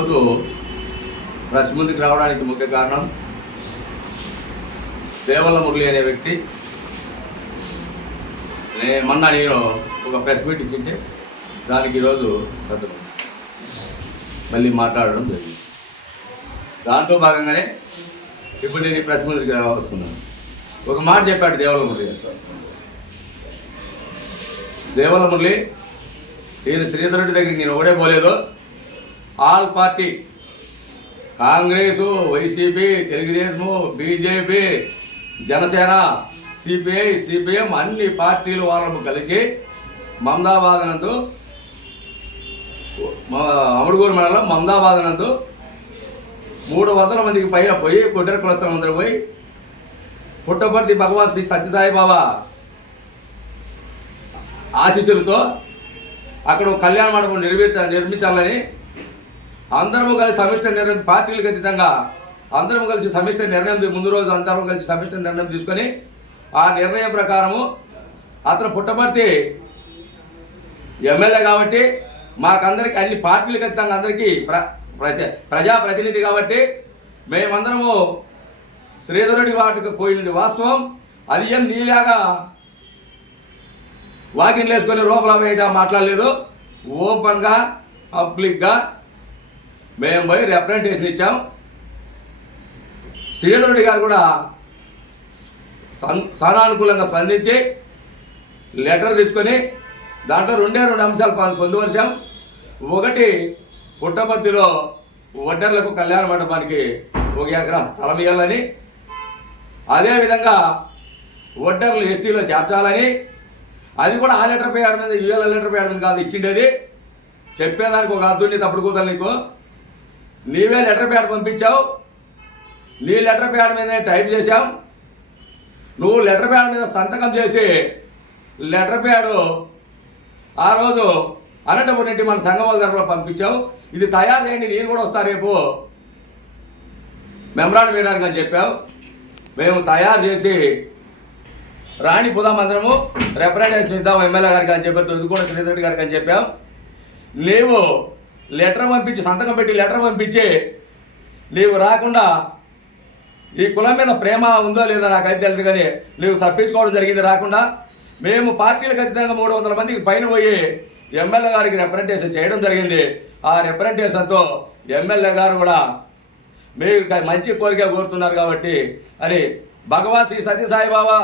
ఈరోజు ప్రెస్ ముందుకు రావడానికి ముఖ్య కారణం దేవల్ల మురళి అనే వ్యక్తి. నే మొన్న నేను ఒక ప్రెస్ మీట్ ఇచ్చింటే దానికి ఈరోజు అతను మళ్ళీ మాట్లాడడం జరిగింది. దాంట్లో భాగంగానే ఇప్పుడు నేను ప్రెస్ ముందుకు వస్తున్నాను ఒక మాట చెప్పాడు దేవల మురళి దేవల మురళి నేను శ్రీధరుడి దగ్గరికి నేను ఒకటే పోలేదు. All party. Congress YCP Telugudesam BJP Janasena CPI CPM అన్ని పార్టీలు వాళ్ళము కలిసి మమదాబాద్ నందు అమడుగూరు మండలం మమదాబాద్ నందు మూడు వందల మందికి పైన పోయి కుట్ర కులస్థలం అందరూ పోయి పుట్టపర్తి భగవాన్ శ్రీ సత్యసాయిబాబా ఆశీస్సులతో అక్కడ కళ్యాణ మండపం నిర్మించ నిర్మించాలని అందరము కలిసి సమిష్ట నిర్ణయం పార్టీలకు అతీతంగా అందరం కలిసి సమిష్ట నిర్ణయం ముందు రోజు అందరం కలిసి సమిష్ట నిర్ణయం తీసుకొని ఆ నిర్ణయం ప్రకారము అతను పుట్టపర్తి ఎమ్మెల్యే కాబట్టి మాకందరికి అన్ని పార్టీలకు అతీతంగా అందరికీ ప్ర ప్రజ ప్రజాప్రతినిధి కాబట్టి మేమందరము శ్రీధరుడి వాటికి పోయినది వాస్తవం. అది ఏం నీలాగా వాకింగ్లు వేసుకొని రూపల వేయట మాట్లాడలేదు. ఓపెన్గా పబ్లిక్గా మేము పోయి రిప్రజెంటేషన్ ఇచ్చాం. శ్రీధరుడి గారు కూడా సానానుకూలంగా స్పందించి లెటర్ తీసుకొని దాంట్లో రెండే రెండు అంశాలు ప- పొందుపరిచాం ఒకటి పుట్టపర్తిలో వడ్డర్లకు కళ్యాణ మండపానికి ఒక ఎకరా స్థలం ఇవ్వాలని అదేవిధంగా వడ్డర్లు ఎస్టీలో చేర్చాలని అది కూడా ఆ లెటర్ పేరు మీద యుఎల్ లెటర్ పేరు మీద కాదు ఇచ్చిండేది. చెప్పేదానికి ఒక అర్థం తప్పుడు కూతలు నీకు. నీవే లెటర్ ప్యాడ్ పంపించావు. నీ లెటర్ ప్యాడ్ మీదనే టైప్ చేశాం. నువ్వు లెటర్ ప్యాడ్ మీద సంతకం చేసి లెటర్ ప్యాడ్ ఆ రోజు అనంతపురం నుండి మన సంగమాల తరఫున పంపించావు. ఇది తయారు చేయండి నేను కూడా వస్తా రేపు. మెమరాండం వేయడానికి అని చెప్పావు. మేము తయారు చేసి రాణి పుదా మందిరము రిప్రజెంటేషన్ ఇద్దాం ఎమ్మెల్యే గారికి అని చెప్పావు తుదికొండ శ్రీధర్ గారికి అని చెప్పాం. నీవు లెటర్ పంపించి సంతకం పెట్టి లెటర్ పంపించి నీవు రాకుండా ఈ కులం మీద ప్రేమ ఉందో లేదో నాకు అయితే తెలియదు కానీ నీవు తప్పించుకోవడం జరిగింది రాకుండా మేము పార్టీలు ఖచ్చితంగా మూడు వందల మందికి పైన పోయి ఎమ్మెల్యే గారికి రిప్రజెంటేషన్ చేయడం జరిగింది. ఆ రిప్రజెంటేషన్తో ఎమ్మెల్యే గారు కూడా మీరు మంచి కోరిక కోరుతున్నారు కాబట్టి అని భగవాన్ శ్రీ సత్యసాయిబాబా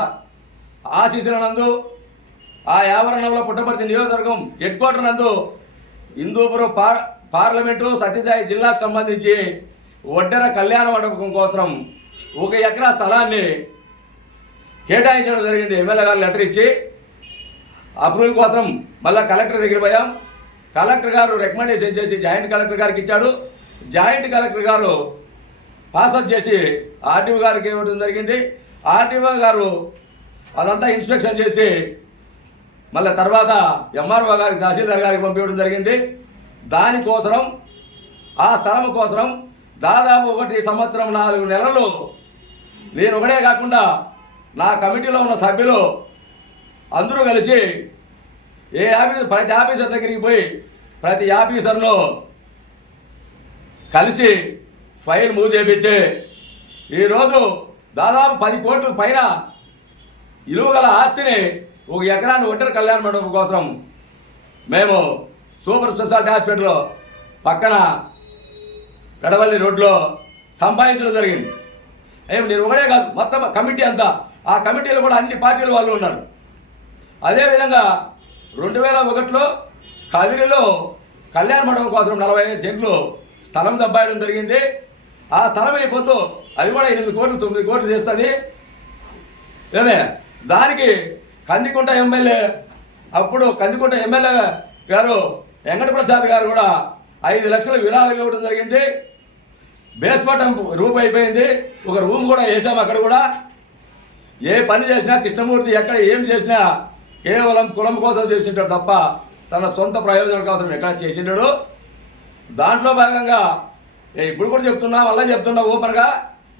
బాబా నందు ఆ యావరణంలో పుట్టపర్తి నియోజకవర్గం హెడ్ క్వార్టర్ నందు హిందూపురం పార్ పార్లమెంటు సత్యసాయి జిల్లాకు సంబంధించి ఒడ్డెర కళ్యాణ మండపం కోసం ఒక ఎకరా స్థలాన్ని కేటాయించడం జరిగింది. ఎమ్మెల్యే గారు లెటర్ ఇచ్చి అప్రూవల్ కోసం మళ్ళీ కలెక్టర్ దగ్గర పోయాం. కలెక్టర్ గారు రికమెండేషన్ చేసి జాయింట్ కలెక్టర్ గారికి ఇచ్చాడు. జాయింట్ కలెక్టర్ గారు పాసౌట్ చేసి ఆర్టీఓ గారికి ఇవ్వడం జరిగింది. ఆర్టీఓ గారు అదంతా ఇన్స్పెక్షన్ చేసి మళ్ళీ తర్వాత ఎంఆర్ఓ గారికి తహసీల్దార్ గారికి పంపించడం జరిగింది. దానికోసరం ఆ స్థలం కోసం దాదాపు ఒకటి సంవత్సరం నాలుగు నెలలు నేను ఒకడే కాకుండా నా కమిటీలో ఉన్న సభ్యులు అందరూ కలిసి ఏ ఆఫీస్ ప్రతి ఆఫీసర్ దగ్గరికి పోయి ప్రతి ఆఫీసర్ను కలిసి ఫైల్ మూవ్ చేపించి ఈరోజు దాదాపు పది కోట్ల పైన ఇలువ గల ఆస్తిని ఒక ఎకరాన్ని ఒంటరి కళ్యాణ మండపం కోసం మేము సూపర్ స్పెషాలిటీ హాస్పిటల్ పక్కన పెడవల్లి రోడ్లో సంపాదించడం జరిగింది. ఏం నేను ఒకడే కాదు మొత్తం కమిటీ అంతా. ఆ కమిటీలో కూడా అన్ని పార్టీల వాళ్ళు ఉన్నారు. అదేవిధంగా రెండు వేల ఒకటిలో కదిరిలో కళ్యాణ మండపం కోసం నలభై ఐదు సెంట్లు స్థలం సంపాదడం జరిగింది. ఆ స్థలం అయిపోతూ అది కూడా ఎనిమిది కోట్లు తొమ్మిది కోట్లు చేస్తుంది. ఏమే దానికి కందికుంట ఎమ్మెల్యే అప్పుడు కందికుంట ఎమ్మెల్యే గారు వెంకట ప్రసాద్ గారు కూడా ఐదు లక్షల విరాళం ఇవ్వడం జరిగింది. బేస్పటం రూమ్ అయిపోయింది. ఒక రూమ్ కూడా వేసాము అక్కడ కూడా. ఏ పని చేసినా కృష్ణమూర్తి ఎక్కడ ఏం చేసినా కేవలం కులం కోసం చేసింటాడు తప్ప తన సొంత ప్రయోజనం కోసం ఎక్కడ చేసిండాడు దాంట్లో భాగంగా ఏ ఇప్పుడు కూడా చెప్తున్నా మళ్ళీ చెప్తున్నా ఓపెన్గా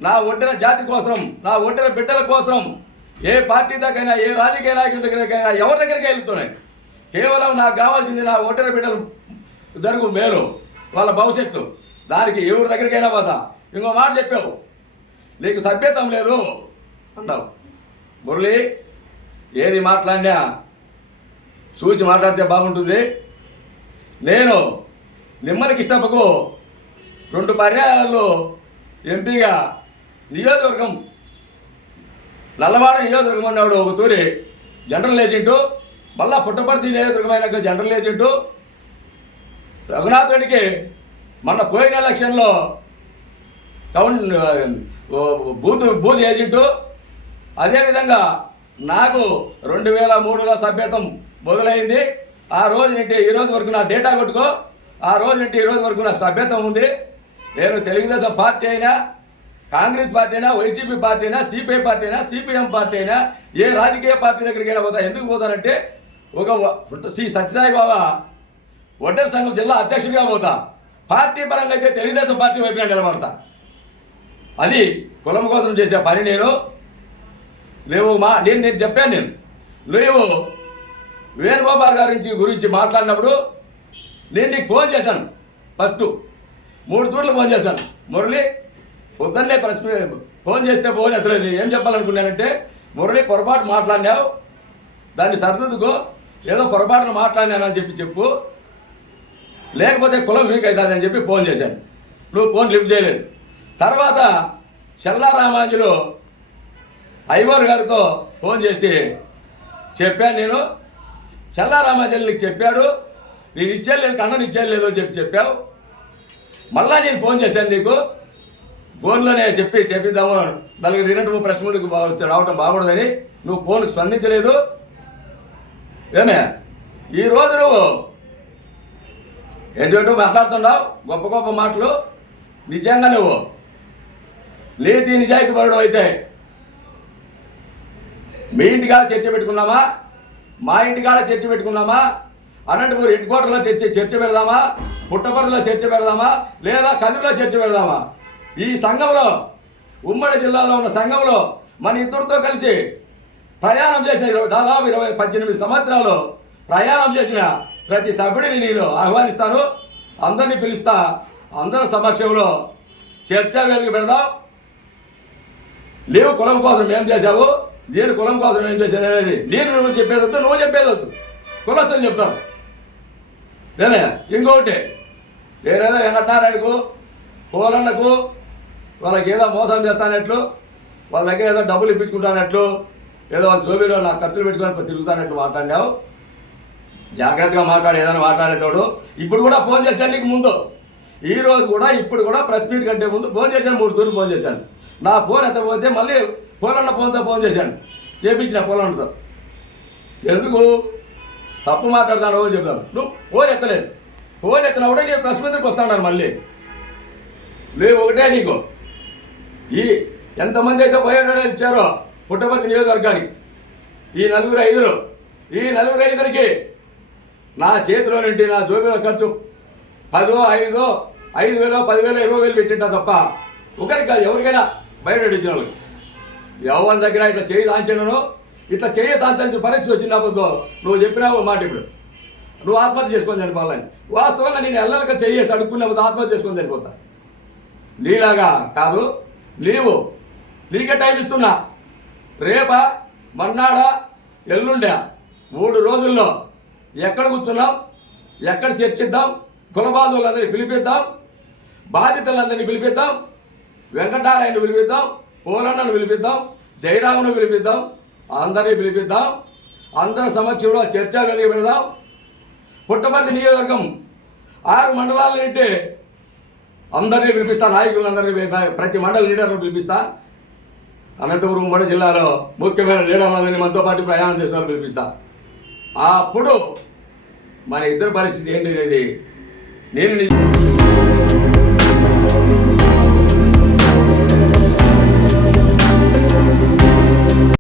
నా ఒడ్డిన జాతి కోసం నా ఒడ్డిన బిడ్డల కోసం ఏ పార్టీ దగ్గర ఏ రాజకీయ నాయకుల దగ్గరకైనా ఎవరి దగ్గరికి వెళ్తున్నాయి. కేవలం నాకు కావాల్సింది నా ఒడ్డిన బిడ్డలు జరుగు మేలు వాళ్ళ భవిష్యత్తు. దానికి ఎవరి దగ్గరికైనా పోతా. ఇంకో మాట చెప్పావు. నీకు సభ్యతం లేదు అన్నావు మురళి ఏది మాట్లాడినా చూసి మాట్లాడితే బాగుంటుంది. నేను నిమ్మలకి ఇష్టపకు రెండు పర్యాయాల్లో ఎంపీగా నియోజకవర్గం నల్లవాడ నియోజకవర్గం అన్నాడు ఒక తూరి జనరల్ ఏజెంటు. మళ్ళా పుట్టపర్తి నియోజకవర్గమైన జనరల్ ఏజెంటు రఘునాథ్ రెడ్డికి మొన్న పోయిన ఎలక్షన్లో టౌన్ బూత్ బూత్ ఏజెంటు. అదేవిధంగా నాకు రెండు వేల మూడులో సభ్యత్వం మొదలైంది. ఆ రోజు నుండి ఈ రోజు వరకు నా డేటా కొట్టుకో. ఆ రోజు నుండి ఈ రోజు వరకు నాకు సభ్యత్వం ఉంది. నేను తెలుగుదేశం పార్టీ అయినా కాంగ్రెస్ పార్టీ అయినా వైసీపీ పార్టీ అయినా సిపిఐ పార్టీ అయినా సిపిఎం పార్టీ అయినా ఏ రాజకీయ పార్టీ దగ్గరికి అయినా పోతా ఎందుకు పోతానంటే ఒక శ్రీ సత్యసాయి బాబా ఒడ్డర్ సంఘం జిల్లా అధ్యక్షుడిగా పోతా. పార్టీ పరంగా అయితే తెలుగుదేశం పార్టీ వైపున నిలబడతా. అది కులం కోసం చేసే పని నేను. లేవు మా నేను నేను చెప్పాను నేను. లేవు వేణుగోపాల్ గారి గురించి గురించి మాట్లాడినప్పుడు నేను నీకు ఫోన్ చేశాను. ఫస్ట్ మూడు తూర్లు ఫోన్ చేశాను. మురళి పొద్దున్నే ప్రశ్న ఫోన్ చేస్తే ఫోన్ ఎత్తలేదు. నేను ఏం చెప్పాలనుకున్నానంటే మురళి పొరపాటు మాట్లాడినావు. దాన్ని సర్దుకో ఏదో పొరపాటున మాట్లాడినానని చెప్పి చెప్పు. లేకపోతే కులం వీక్ అవుతుంది అని చెప్పి ఫోన్ చేశాను. నువ్వు ఫోన్ లిఫ్ట్ చేయలేదు. తర్వాత చల్లారామాంజులు ఐవర్ గారితో ఫోన్ చేసి చెప్పాను నేను. చల్లారామాంజలు నీకు చెప్పాడు. నేను ఇచ్చేయలేదు కన్నను ఇచ్చేయలేదు అని చెప్పి చెప్పావు. మళ్ళా నేను ఫోన్ చేశాను నీకు. ఫోన్లోనే చెప్పి చెప్పిద్దాము. నలుగురు రెండు ప్రెస్ ముందుకు రావడం రావటం బాగుండదని నువ్వు ఫోన్కి స్పందించలేదు. ఏమే? ఈరోజు నువ్వు ఏంటంటూ మాట్లాడుతున్నావు? గొప్ప గొప్ప మాటలు. నిజంగా నువ్వు నీతి నిజాయితీ పరుడు అయితే మీ ఇంటికాడ చర్చ పెట్టుకున్నామా? మా ఇంటికాడ చర్చ పెట్టుకున్నామా? అనంతపురం హెడ్ క్వార్టర్లో చర్చ చర్చ పెడదామా? పుట్టపర్తిలో చర్చ పెడదామా? లేదా కదిరిలో చర్చ పెడదామా? ఈ సంఘంలో ఉమ్మడి జిల్లాలో ఉన్న సంఘంలో మన ఇద్దరితో కలిసి ప్రయాణం చేసిన ఇరవై దాదాపు ఇరవై పద్దెనిమిది సంవత్సరాలు ప్రయాణం చేసిన ప్రతి సభ్యుడిని నేను ఆహ్వానిస్తాను. అందరినీ పిలుస్తా అందరి సమక్షంలో చర్చా వేదిక పెడదాం. లేవు కులం కోసం ఏం చేశావు? దీని కులం కోసం ఏం చేసేది అనేది నేను నువ్వు చెప్పేదొద్దు నువ్వు చెప్పేదొద్దు కులస్తులు చెప్తాను నేనే ఇంకొకటి నేనేదో వెంకటనారాయణకు పోలన్నకు వాళ్ళకి ఏదో మోసం చేస్తానట్లు వాళ్ళ దగ్గర ఏదో డబ్బులు ఇప్పించుకుంటానట్లు ఏదో వాళ్ళ జోబీలో నా ఖర్చులు పెట్టుకొని తిరుగుతానట్లు మాట్లాడినావు. జాగ్రత్తగా మాట్లాడు ఏదైనా మాట్లాడేతోడు ఇప్పుడు కూడా ఫోన్ చేశాను నీకు ముందు. ఈ రోజు కూడా ఇప్పుడు కూడా ప్రెస్ మీట్ కంటే ముందు ఫోన్ చేశాను మూడు తూర్లు ఫోన్ చేశాను. నా ఫోన్ ఎత్తపోతే మళ్ళీ పోలన్న ఫోన్తో ఫోన్ చేశాను. చేపించిన పోలన్నతో. ఎందుకు? తప్పు మాట్లాడతాను అని చెప్తాను నువ్వు ఫోన్ ఎత్తలేదు. ఫోన్ ఎత్తినప్పుడే నేను ప్రెస్ మీదకి వస్తాను మళ్ళీ. లేవు ఒకటే నీకు. ఈ ఎంతమంది అయితే బయోడేటా ఇచ్చారో పుట్టపర్తి నియోజకవర్గానికి ఈ నలుగురు ఐదురు ఈ నలుగురు ఐదురికి నా చేతిలో నుండి నా జోబీలో ఖర్చు పదో ఐదో ఐదు వేలో పదివేలు ఇరవై వేలు పెట్టింటా తప్ప ఒకరికి కాదు ఎవరికైనా బయట ఇచ్చిన వాళ్ళకి. ఎవరి దగ్గర ఇట్లా చేయి దాంచను ఇట్లా చేయ దాంచాల్సిన పరిస్థితి వచ్చినప్పుడు నువ్వు చెప్పినావు మాట ఇప్పుడు. నువ్వు ఆత్మహత్య చేసుకొని చనిపోవాలని వాస్తవంగా నేను ఎల్లలక చేయేసి అడుక్కున్నప్పుడు ఆత్మహత్య చేసుకొని చనిపోతా. నీలాగా కాదు నీవు నీకే టైం ఇస్తున్నా. రేపా మన్నాడా ఎల్లుండా మూడు రోజుల్లో ఎక్కడ కూర్చున్నాం? ఎక్కడ చర్చిద్దాం? కులబాధువులందరినీ పిలిపిద్దాం? బాధితులందరినీ పిలిపిద్దాం? వెంకటారాయణను పిలిపిద్దాం? పోలన్నను పిలిపిద్దాం? జయరామును పిలిపిద్దాం? అందరినీ పిలిపిద్దాం? అందరి సమక్షంలో చర్చా వేదిక పెడదాం? పుట్టపర్తి నియోజకవర్గం ఆరు మండలాల నుండి అందరినీ పిలిపిస్తా నాయకులందరినీ ప్రతి మండల లీడర్ను పిలిపిస్తా. అనంతపురం ఉమ్మడి జిల్లాలో ముఖ్యమైన లీడర్లందరినీ మనతో పాటు ప్రయాణం చేసిన పిలిపిస్తా. అప్పుడు మన ఇద్దరు పరిస్థితి ఏంటి అనేది నేను